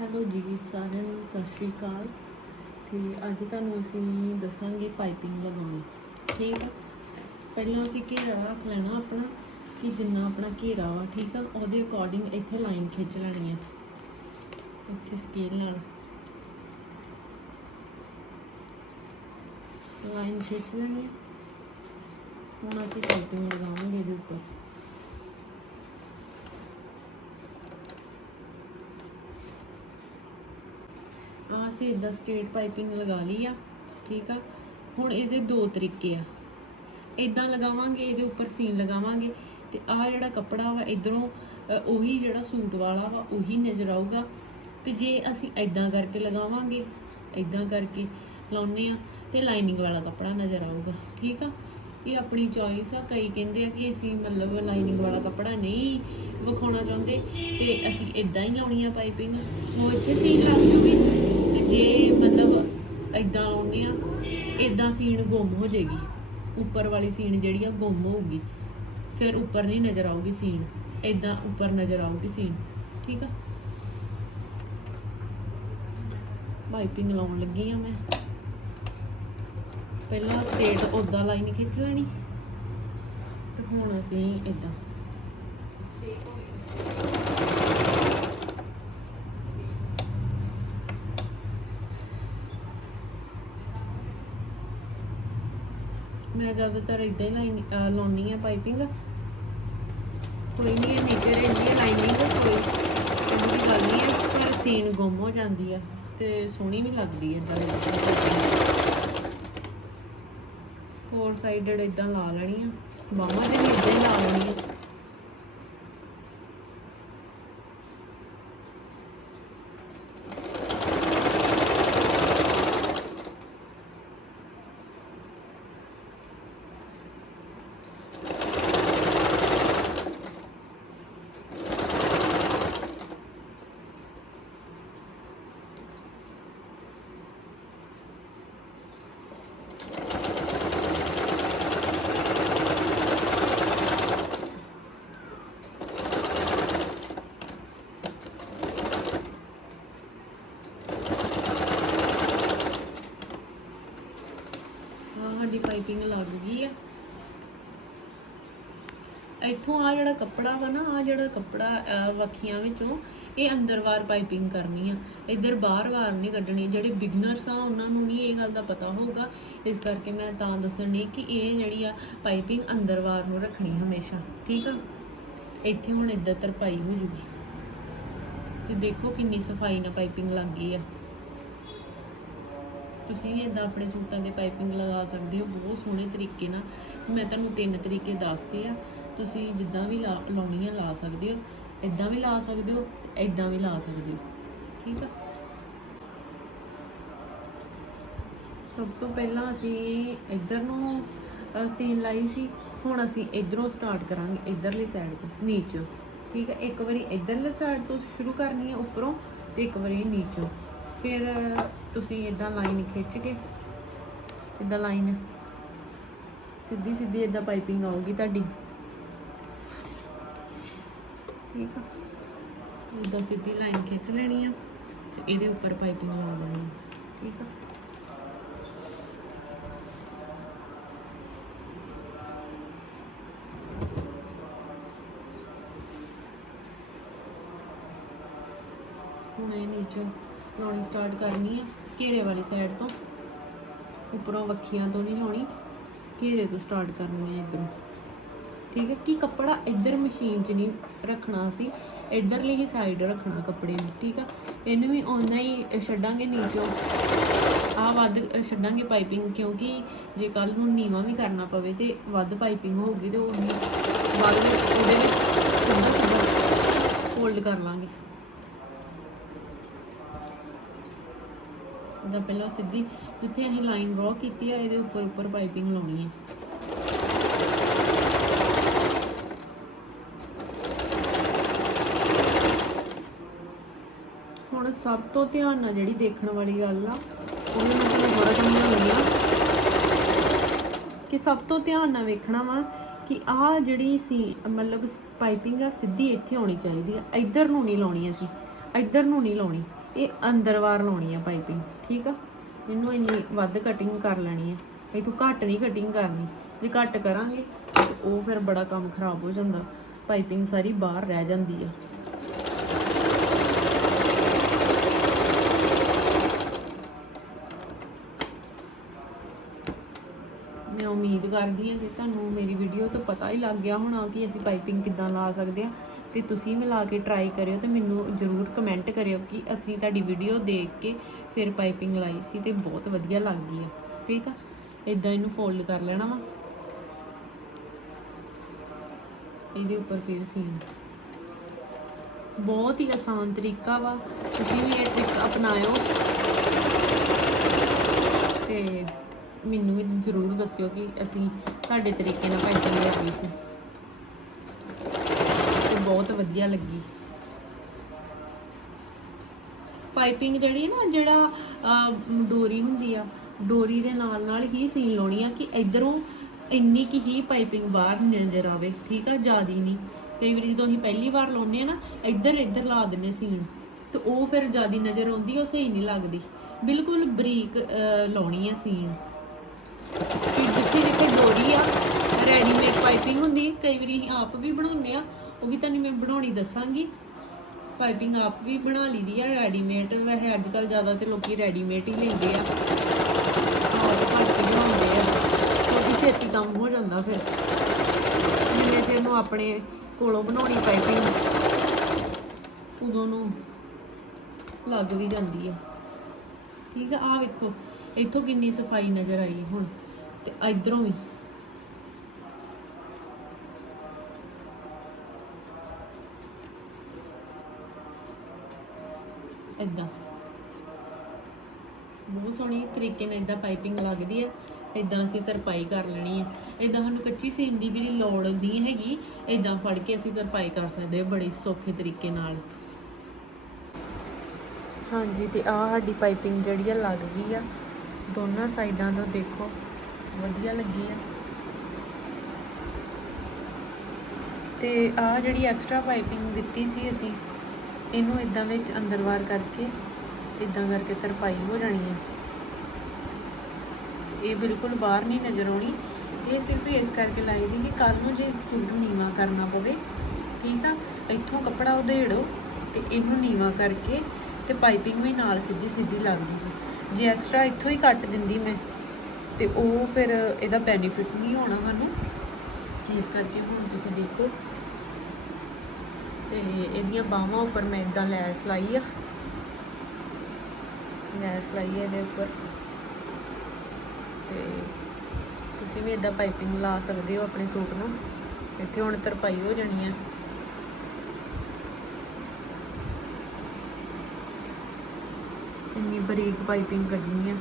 Hello ਜੀ, ਸਾਰਿਆਂ ਨੂੰ ਸਤਿ ਸ਼੍ਰੀ ਅਕਾਲ। ਤੇ ਅੱਜ ਤੁਹਾਨੂੰ ਅਸੀਂ ਦੱਸਾਂਗੇ ਪਾਈਪਿੰਗ ਲਗਾਉਣੀ। ਠੀਕ ਆ? ਪਹਿਲਾਂ ਅਸੀਂ ਘੇਰਾ ਰੱਖ ਲੈਣਾ ਆਪਣਾ, ਕਿ ਜਿੰਨਾ ਆਪਣਾ ਘੇਰਾ ਵਾ, ਠੀਕ ਆ? ਉਹਦੇ ਅਕੋਰਡਿੰਗ ਇੱਥੇ ਲਾਈਨ ਖਿੱਚ ਲੈਣੀ ਹੈ ਇੱਥੇ ਸਕੇਲ ਨਾਲ। ਲਾਈਨ ਖਿੱਚ ਲੈਣੀ ਹੈ ਹੁਣ ਅਸੀਂ ਪਾਈਪਿੰਗ ਲਗਾਵਾਂਗੇ ਇਹਦੇ ਉੱਪਰ। ਆ ਅਸੀਂ ਇਦਾਂ ਸਟੇਟ ਪਾਈਪਿੰਗ ਲਗਾ ਲਈ ਆ, ਠੀਕ ਆ? ਹੁਣ ਇਹਦੇ ਦੋ ਤਰੀਕੇ ਆ। ਇਦਾਂ ਲਗਾਵਾਂਗੇ, ਇਹਦੇ ਉੱਪਰ ਸੀਨ ਲਗਾਵਾਂਗੇ ਤੇ ਆਹ ਜਿਹੜਾ ਕੱਪੜਾ ਵਾ, ਇਧਰੋਂ ਉਹੀ ਜਿਹੜਾ ਸੂਟ ਵਾਲਾ ਵਾ, ਉਹੀ ਨਜ਼ਰ ਆਊਗਾ। ਤੇ ਜੇ ਅਸੀਂ ਇਦਾਂ ਕਰਕੇ ਲਗਾਵਾਂਗੇ ਇਦਾਂ ਕਰਕੇ ਲਾਉਨੇ ਆ ਤੇ ਲਾਈਨਿੰਗ ਵਾਲਾ ਕੱਪੜਾ ਨਜ਼ਰ ਆਊਗਾ, ਠੀਕ ਆ? ਇਹ ਆਪਣੀ ਚੋਇਸ ਆ। ਕਈ ਕਹਿੰਦੇ ਆ ਕਿ ਅਸੀਂ ਮਤਲਬ ਲਾਈਨਿੰਗ ਵਾਲਾ ਕੱਪੜਾ ਨਹੀਂ ਵਿਖਾਉਣਾ ਚਾਹੁੰਦੇ ਤੇ ਅਸੀਂ ਇਦਾਂ ਹੀ ਲਾਉਣੀ ਆ ਪਾਈਪਿੰਗ ਉਹ ਇੱਥੇ ਸੀਨ ਲੱਗ ਇਦਾਂ ਲਾਉਨੇ ਆ ਇਦਾਂ ਸੀਨ ਗੁੰਮ ਹੋ ਜਾਏਗੀ। ਉੱਪਰ ਵਾਲੀ ਸੀਨ ਜਿਹੜੀ ਆ, ਗੁੰਮ ਹੋਊਗੀ। ਫਿਰ ਉੱਪਰ ਨਹੀਂ ਨਜ਼ਰ ਆਊਗੀ ਸੀਨ। ਇਦਾਂ ਉੱਪਰ ਨਜ਼ਰ ਆਊਗੀ ਸੀਨ। ਠੀਕ ਆ? ਪਾਈਪਿੰਗ ਲਾਉਣ ਲੱਗੀ ਆ ਮੈਂ। ਪਹਿਲਾਂ ਸਟੇਟ ਉਦਾਂ ਲਾਈਨ ਖਿੱਚ ਲੈਣੀ। ਤੇ ਹੁਣ ਅਸੀਂ ਇਦਾਂ ਮੈਂ ਜ਼ਿਆਦਾਤਰ ਇਦਾਂ ਹੀ ਲਾਈਨ ਲਾਉਣੀ ਆ ਪਾਈਪਿੰਗ। ਕੋਈ ਨਹੀਂ ਹੈ ਨੀਚੇ ਰਹਿੰਦੀ ਹੈ ਲਾਈਨਿੰਗ, ਕੋਈ ਇਹਦੀ ਗੱਲ ਨਹੀਂ ਹੈ ਪਰ ਸੀਨ ਗੁੰਮ ਹੋ ਜਾਂਦੀ ਆ ਤੇ ਸੋਹਣੀ ਵੀ ਲੱਗਦੀ ਹੈ ਇਦਾਂ ਫੋਰ ਸਾਈਡਡ ਇਦਾਂ ਲਾ ਲੈਣੀ ਆ। ਬਾਹਾਂ ਦੇ ਵੀ ਇਦਾਂ ਹੀ ਲਾ ਲੈਣੀ ਆ। ਹਾਂ ਸਾਡੀ ਪਾਈਪਿੰਗ ਲੱਗ ਗਈ ਆ। ਇੱਥੋਂ ਆ ਜਿਹੜਾ ਕੱਪੜਾ ਵਾ ਨਾ ਆ ਜਿਹੜਾ ਕੱਪੜਾ ਅਹ, ਵੱਖੀਆਂ ਵਿੱਚੋਂ ਇਹ ਅੰਦਰਵਾਰ ਪਾਈਪਿੰਗ ਕਰਨੀ ਆ। ਇੱਧਰ ਬਾਹਰ-ਵਾਰ ਨਹੀਂ ਕੱਢਣੀ। ਜਿਹੜੇ ਬਿਗਨਰਸ ਆ ਉਹਨਾਂ ਨੂੰ ਨਹੀਂ ਇਹ ਗੱਲ ਦਾ ਪਤਾ ਹੋਊਗਾ। ਇਸ ਕਰਕੇ ਮੈਂ ਤਾਂ ਦੱਸਣ ਡਈ ਕਿ ਇਹ ਜਿਹੜੀ ਆ ਪਾਈਪਿੰਗ ਅੰਦਰਵਾਰ ਨੂੰ ਰੱਖਣੀ ਹਮੇਸ਼ਾ। ਠੀਕ ਆ? ਇੱਥੇ ਹੁਣ ਇੱਧਰ ਤਰਪਾਈ ਹੋ ਜੂਗੀ। ਤੇ ਦੇਖੋ ਕਿੰਨੀ ਸਫ਼ਾਈ ਨਾਲ ਪਾਈਪਿੰਗ ਲੱਗ ਗਈ ਆ। ਤੁਸੀਂ ਵੀ ਇਦਾਂ ਆਪਣੇ ਸੂਟਾਂ ਦੇ ਪਾਈਪਿੰਗ ਲਗਾ ਸਕਦੇ ਹੋ, ਬਹੁਤ ਸੋਹਣੇ ਤਰੀਕੇ ਨਾਲ। ਮੈਂ ਤੁਹਾਨੂੰ ਤਿੰਨ ਤਰੀਕੇ ਦੱਸਦੇ ਆ। ਤੁਸੀਂ ਜਿੱਦਾਂ ਵੀ ਲਾ- ਲਾਉਣੀ ਆ ਲਾ ਸਕਦੇ ਹੋ ਇਦਾਂ ਵੀ ਲਾ ਸਕਦੇ ਹੋ ਤੇ ਇਦਾਂ ਵੀ ਲਾ ਸਕਦੇ ਹੋ। ਠੀਕ ਆ? ਸਭ ਤੋਂ ਪਹਿਲਾਂ ਅਸੀਂ ਇੱਧਰ ਨੂੰ ਸੀਨ ਲਾਈ ਸੀ। ਹੁਣ ਅਸੀਂ ਇਧਰੋਂ ਸਟਾਰਟ ਕਰਾਂਗੇ, ਇਧਰਲੀ ਸਾਈਡ ਤੋਂ, ਨੀਚੋਂ। ਠੀਕ ਹੈ ਇੱਕ ਵਾਰੀ ਇਧਰਲੀ ਸਾਈਡ ਤੋਂ ਸ਼ੁਰੂ ਕਰਨੀ ਹੈ ਉੱਪਰੋਂ ਤੇ ਇੱਕ ਵਾਰੀ ਨੀਚੋਂ। ਫਿਰ ਤੁਸੀਂ ਇਦਾਂ ਲਾਈਨ ਖਿੱਚ ਕੇ ਇਦਾਂ ਲਾਈਨ ਸਿੱਧੀ ਸਿੱਧੀ ਇਦਾਂ ਪਾਈਪਿੰਗ ਆਊਗੀ ਤੁਹਾਡੀ। ਠੀਕ ਆ? ਇਦਾਂ ਸਿੱਧੀ ਲਾਈਨ ਖਿੱਚ ਲੈਣੀ ਆ ਤੇ ਇਹਦੇ ਉੱਪਰ ਪਾਈਪਿੰਗ ਲਾ ਦੇਣੀ ਆ। ਠੀਕ ਆ? ਹੁਣ ਇਹ ਨੀਚੋਂ ਲਾਉਣੀ ਸਟਾਰਟ ਕਰਨੀ ਹੈ ਘੇਰੇ ਵਾਲੀ ਸਾਈਡ ਤੋਂ। ਉੱਪਰੋਂ ਵੱਖੀਆਂ ਤੋਂ ਨਹੀਂ ਲਾਉਣੀ ਘੇਰੇ ਤੋਂ ਸਟਾਰਟ ਕਰਨੀ ਹੈ ਇਧਰੋਂ। ਠੀਕ ਹੈ ਕਿ ਕੱਪੜਾ ਇੱਧਰ ਮਸ਼ੀਨ 'ਚ ਨਹੀਂ ਰੱਖਣਾ ਅਸੀਂ ਇੱਧਰਲੀ ਹੀ ਸਾਈਡ ਰੱਖਣਾ ਕੱਪੜੇ ਨੂੰ, ਠੀਕ ਆ? ਇਹਨੂੰ ਵੀ ਓਨਾ ਹੀ ਛੱਡਾਂਗੇ ਨੀਚੋਂ। ਆ ਵੱਧ ਛੱਡਾਂਗੇ ਪਾਈਪਿੰਗ ਕਿਉਂਕਿ ਜੇ ਕੱਲ ਨੂੰ ਨੀਵਾ ਵੀ ਕਰਨਾ ਪਵੇ ਤੇ ਵੱਧ ਪਾਈਪਿੰਗ ਹੋਊਗੀ ਤੇ ਉਹ ਵੱਧ ਉਹਦੇ ਵਿੱਚ ਹੋਲਡ ਕਰ ਲਾਂਗੇ। ਉਹਦਾ ਪਹਿਲਾਂ ਸਿੱਧੀ ਜਿੱਥੇ ਅਸੀਂ ਲਾਈਨ ਡਰਾ ਕੀਤੀ ਆ, ਇਹਦੇ ਉੱਪਰ ਉੱਪਰ ਪਾਈਪਿੰਗ ਲਾਉਣੀ ਹੈ ਹੁਣ ਸਭ ਤੋਂ ਧਿਆਨ ਨਾਲ ਜਿਹੜੀ ਦੇਖਣ ਵਾਲੀ ਗੱਲ ਆ ਉਹ ਵੀ ਮੈਂ ਤੁਹਾਨੂੰ ਥੋੜਾ ਸਮਝਾਉਂਦੀ ਆ। ਕਿ ਸਭ ਤੋਂ ਧਿਆਨ ਨਾਲ ਵੇਖਣਾ ਵਾ ਕਿ ਆਹ ਜਿਹੜੀ ਸੀ, ਮਤਲਬ ਪਾਈਪਿੰਗ ਆ, ਸਿੱਧੀ ਇੱਥੇ ਆਉਣੀ ਚਾਹੀਦੀ ਆ। ਇੱਧਰ ਨੂੰ ਨਹੀਂ ਲਾਉਣੀ ਅਸੀਂ। ਇੱਧਰ ਨੂੰ ਨਹੀਂ ਲਾਉਣੀ। ਇਹ ਅੰਦਰ ਵਾਰ ਲਾਉਣੀ ਆ ਪਾਈਪਿੰਗ, ਠੀਕ ਆ? ਇਹਨੂੰ ਇੰਨੀ ਵੱਧ ਕਟਿੰਗ ਕਰ ਲੈਣੀ ਆ। ਇਹ ਤੋਂ ਘੱਟ ਨਹੀਂ ਕਟਿੰਗ ਕਰਨੀ। ਜੇ ਘੱਟ ਕਰਾਂਗੇ, ਤੇ ਉਹ ਫਿਰ ਬੜਾ ਕੰਮ ਖਰਾਬ ਹੋ ਜਾਂਦਾ। ਪਾਈਪਿੰਗ ਸਾਰੀ ਬਾਹਰ ਰਹਿ ਜਾਂਦੀ ਆ। ਮੈਂ ਉਮੀਦ ਕਰਦੀ ਹਾਂ ਕਿ ਤੁਹਾਨੂੰ ਮੇਰੀ ਵੀਡੀਓ ਤੋਂ ਪਤਾ ਹੀ ਲੱਗ ਗਿਆ ਹੋਣਾ ਕਿ ਅਸੀਂ ਪਾਈਪਿੰਗ ਕਿੱਦਾਂ ਲਾ ਸਕਦੇ ਆ। ਤੇ ਤੁਸੀਂ ਮਿਲਾ ਕੇ ਟਰਾਈ ਕਰਿਓ ਤੇ ਮੈਨੂੰ ਜਰੂਰ ਕਮੈਂਟ ਕਰਿਓ ਕਿ ਅਸੀਂ ਤੁਹਾਡੀ ਵੀਡੀਓ ਦੇਖ ਕੇ ਫਿਰ ਪਾਈਪਿੰਗ ਲਾਈ ਸੀ ਤੇ ਬਹੁਤ ਵਧੀਆ ਲੱਗ ਗਈ ਆ ਠੀਕ ਆ? ਇਦਾਂ ਇਹਨੂੰ ਫੋਲਡ ਕਰ ਲੈਣਾ ਵਾ। ਇਹਦੇ ਉੱਪਰ ਫਿਰ ਸੀਨ ਬਹੁਤ ਹੀ ਆਸਾਨ ਤਰੀਕਾ ਵਾ। ਤੁਸੀਂ ਵੀ ਇਹ ਟ੍ਰਿਕ ਅਪਣਾਇਓ। ਤੇ ਮੈਨੂੰ ਵੀ ਜ਼ਰੂਰ ਦੱਸਿਓ ਕਿ ਅਸੀਂ ਤੁਹਾਡੇ ਤਰੀਕੇ ਨਾਲ ਪਾਈਪਿੰਗ ਲਗਾਈ ਸੀ। ਤੇ ਬਹੁਤ ਵਧੀਆ ਲੱਗੀ। ਪਾਈਪਿੰਗ ਜਿਹੜੀ ਨਾ, ਜਿਹੜਾ ਡੋਰੀ ਹੁੰਦੀ ਆ, ਡੋਰੀ ਦੇ ਨਾਲ ਨਾਲ ਹੀ ਸੀਨ ਲਾਉਣੀ ਆ ਕਿ ਇਧਰੋਂ ਇੰਨੀ ਕੀ ਹੀ ਪਾਈਪਿੰਗ ਬਾਹਰ ਨਜ਼ਰ ਆਵੇ, ਠੀਕ ਆ, ਜਿਆਦੀ ਨਹੀਂ। ਕਈ ਵਾਰੀ ਜਦੋਂ ਅਸੀਂ ਪਹਿਲੀ ਵਾਰ ਲਾਉਨੇ ਆ ਨਾ ਇੱਧਰ ਇੱਧਰ ਲਾ ਦਿੰਨੇ ਸੀਨ, ਤੇ ਉਹ ਫਿਰ ਜਿਆਦੀ ਨਜ਼ਰ ਆਉਂਦੀ ਉਹ ਸਹੀ ਨਹੀਂ ਲੱਗਦੀ। ਬਿਲਕੁਲ ਬਰੀਕ ਲਾਉਣੀ ਆ ਸੀਨ। ਕਿ ਜਿੱਥੇ ਜਿੱਥੇ ਡੋਰੀ ਆ ਰੈਡੀਮੇਡ ਪਾਈਪਿੰਗ ਹੁੰਦੀ, ਕਈ ਵਾਰੀ ਅਸੀਂ ਆਪ ਵੀ ਬਣਾਉਂਦੇ ਆ ਉਹ ਵੀ ਤੁਹਾਨੂੰ ਮੈਂ ਬਣਾਉਣੀ ਦੱਸਾਂਗੀ। ਪਾਈਪਿੰਗ ਆਪ ਵੀ ਬਣਾ ਲਈ ਦੀ ਆ, ਰੈਡੀਮੇਡ। ਵੈਸੇ ਅੱਜ ਕੱਲ ਜ਼ਿਆਦਾ ਤੇ ਲੋਕੀ ਰੈਡੀਮੇਡ ਹੀ ਲੈਂਦੇ ਆ। ਆਪ ਘੱਟ ਹੀ ਬਣਾਉਂਦੇ ਆ। ਕਿਉਂਕਿ ਛੇਤੀ ਕੰਮ ਹੋ ਜਾਂਦਾ ਫਿਰ। ਜਿਵੇਂ ਤੇ ਨੂੰ ਆਪਣੇ ਕੋਲੋਂ ਬਣਾਉਣੀ ਪਾਈਪਿੰਗ, ਉਦੋਂ ਨੂੰ ਲੱਗ ਵੀ ਜਾਂਦੀ ਆ। ਠੀਕ ਆ ਆ ਵੇਖੋ, ਇੱਥੋਂ ਕਿੰਨੀ ਸਫ਼ਾਈ ਨਜ਼ਰ ਆਈ ਹੁਣ। ਤੇ ਇਧਰੋਂ ਵੀ। ਇਦਾਂ ਬਹੁਤ ਸੋਹਣੀ ਤਰੀਕੇ ਨਾਲ ਇਦਾਂ ਪਾਈਪਿੰਗ ਲੱਗਦੀ ਹੈ। ਇਦਾਂ ਅਸੀਂ ਤਰਪਾਈ ਕਰ ਲੈਣੀ ਹੈ। ਇਦਾਂ ਸਾਨੂੰ ਕੱਚੀ ਸੀਨ ਦੀ ਵੀ ਲੋੜ ਨਹੀਂ ਹੈਗੀ। ਇਦਾਂ ਫੜ ਕੇ ਅਸੀਂ ਤਰਪਾਈ ਕਰ ਸਕਦੇ ਹਾਂ ਬੜੇ ਸੌਖੇ ਤਰੀਕੇ ਨਾਲ। ਹਾਂਜੀ, ਤੇ ਆਹ ਸਾਡੀ ਪਾਈਪਿੰਗ ਜਿਹੜੀ ਆ ਲੱਗ ਗਈ ਆ। ਦੋਨਾਂ ਸਾਈਡਾਂ ਤੋਂ ਦੇਖੋ, ਵਧੀਆ ਲੱਗੀ ਆ। ਤੇ ਆਹ ਜਿਹੜੀ ਐਕਸਟਰਾ ਪਾਈਪਿੰਗ ਦਿੱਤੀ ਸੀ ਅਸੀਂ ਇਹਨੂੰ ਇਦਾਂ ਵਿੱਚ ਅੰਦਰ ਵਾਰ ਕਰਕੇ ਇਦਾਂ ਕਰਕੇ ਤਰਪਾਈ ਹੋ ਜਾਣੀ ਹੈ ਇਹ ਬਿਲਕੁਲ ਬਾਹਰ ਨਹੀਂ ਨਜ਼ਰ ਆਉਣੀ। ਇਹ ਸਿਰਫ ਇਸ ਕਰਕੇ ਲਾਈ ਦੀ ਕਿ ਕੱਲ ਨੂੰ ਜੇ ਸੂਟ ਨੀਵਾ ਕਰਨਾ ਪਵੇ, ਠੀਕ ਆ? ਇੱਥੋਂ ਕੱਪੜਾ ਉਧੇੜੋ ਤੇ ਇਹਨੂੰ ਨੀਵਾ ਕਰਕੇ ਤੇ ਪਾਈਪਿੰਗ ਵੀ ਨਾਲ ਸਿੱਧੀ ਸਿੱਧੀ ਲੱਗ ਜੂਗੀ ਜੇ ਐਕਸਟਰਾ ਇੱਥੋਂ ਹੀ ਕੱਟ ਦਿੰਦੀ ਮੈਂ, ਤੇ ਉਹ ਫਿਰ ਇਹਦਾ ਬੈਨੀਫਿਟ ਨਹੀਂ ਹੋਣਾ ਸਾਨੂੰ। ਇਸ ਕਰਕੇ ਹੁਣ ਤੁਸੀਂ ਦੇਖੋ ਤੇ ਇਹਦੀਆਂ ਬਾਹਾਂ ਉੱਪਰ ਮੈਂ ਇਦਾਂ ਲੈਸ ਲਾਈ ਆ। ਲੈਸ ਲਾਈ ਹੈ ਇਹਦੇ ਉੱਪਰ। ਤੇ ਤੁਸੀਂ ਵੀ ਇਦਾਂ ਪਾਈਪਿੰਗ ਲਾ ਸਕਦੇ ਹੋ ਆਪਣੇ ਸੂਟ ਨੂੰ। ਇੱਥੇ ਹੁਣ ਤਰਪਾਈ ਹੋ ਜਾਣੀ ਹੈ ਇੰਨੀ ਬਰੀਕ ਪਾਈਪਿੰਗ ਕੱਢਣੀ ਹੈ